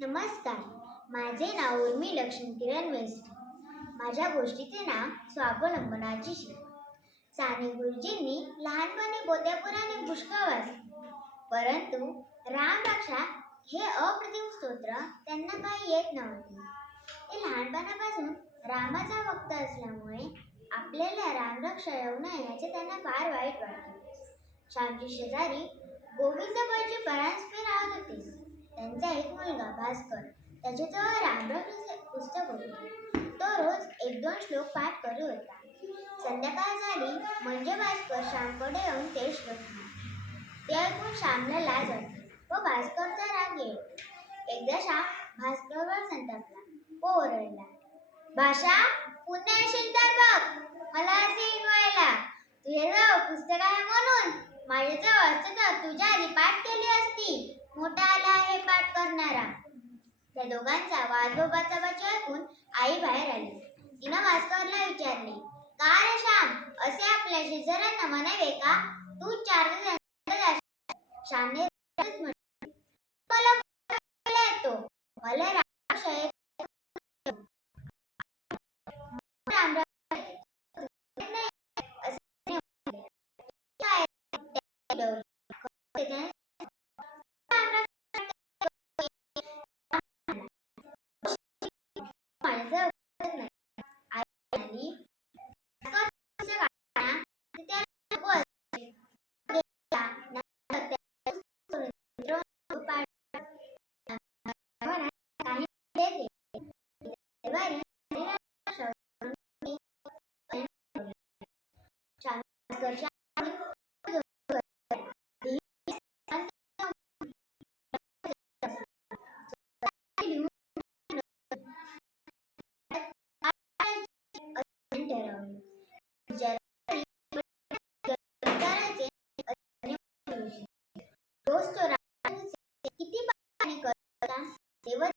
नमस्कार. माझे नाव उर्मी लक्ष्मी किरण मेस्त्री. माझ्या गोष्टीचे नाव स्वावलंबनाची शिकवण साने गुरुजींनी लहानपणी बोध्यापुराणे पुष्कळ वाचले. परंतु राम रक्षा हे अप्रतिम स्तोत्र त्यांना काही येत नव्हते. ते लहानपणापासून रामाचा भक्त असल्यामुळे आपल्याला रामरक्षा येऊ नये याचे त्यांना फार वाईट वाटले. श्यामजी शेजारी गोविंदबाईची परांजपे राहत होते. त्यांचा एक मुलगा भास्कर. त्याच्याजवळ रामरक्षाचे पुस्तक होते. तो रोज एक दोन श्लोक पाठ करू होता. संध्याकाळ झाली म्हणजे भास्कर श्यामकडे येऊन ते श्लोक ते ऐकून श्यामला लाज वाटली. व भास्करचा राग येईल एकदा श्याम भास्करवर संतापला. व ओरडला. भाषा पुन्हा येशील तर बघ. मला असे हिंडवायला तुझ्याजवळ पुस्तक आहे म्हणून. माझ्याजवळ असतं तर तुझ्या आधी पाठ केली असती. मोठा आला हे पाठ करणारा. त्या दोघांचा वाजोबाचा बच्चा ऐकून आई बाहेर आली. तिनं भास्करला विचारले का रे श्याम असे आपल्या शेजाऱ्यांना म्हणावे का? तू चार श्यामने मला येतो. मला रामरक्षा येत रामरक्षा येत नाही, असे त्याने म्हटले. काय त्याने त्याने माझं आवडत नाही. आई म्हणाली, "भास्कर पुस्तक आणा, ते त्याला नको असते. गेला, नाही तर त्याला सोडून मित्रांनो पाठ." म्हणाला, "काही दे दे." रविवारी हरिराम श्रावण मी शांत भास्करच्या ठरवले जरा करायचे असणे महत्त्वाचे. रोज तो रात्रीचे किती पाणी करत तेव्हा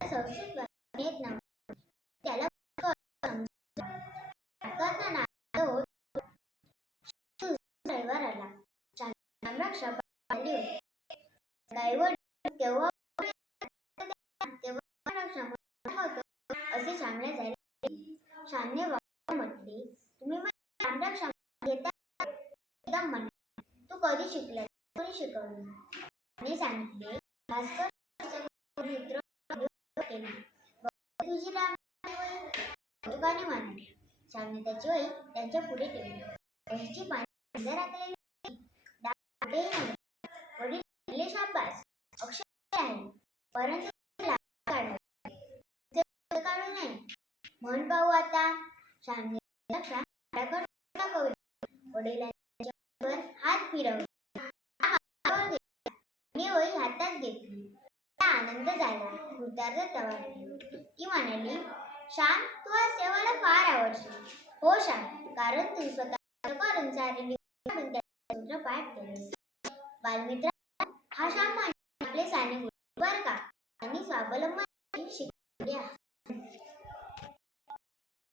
संस्कृत येत नव्हते. रक्षा आली होती. काही वडील तेव्हा तेव्हा होतो असे सांगण्यात झाले शाने म्हटले तुम्ही घेता एकदम तू कधी शिकला कोणी शिकवलं? मी सांगितले भास्कर मित्र तुझी राम कौतुकाने त्याची वही त्यांच्या पुढे ठेवली वहीची पाने राखलेली होती. वडील म्हणले, शाबास अक्षय आहे परंतु काढू नये म्हण पाहू आता वडिलांच्या हात फिरवले मी होई हातात घेतली आनंद झाला कृतार्थ तवा ती म्हणाली श्याम तुला सेवाला फार आवडते हो श्याम कारण तू स्वतः करून सारी पाठ केलेस बालमित्र हा श्याम आपले साने बर बरं का? आणि स्वावलंबन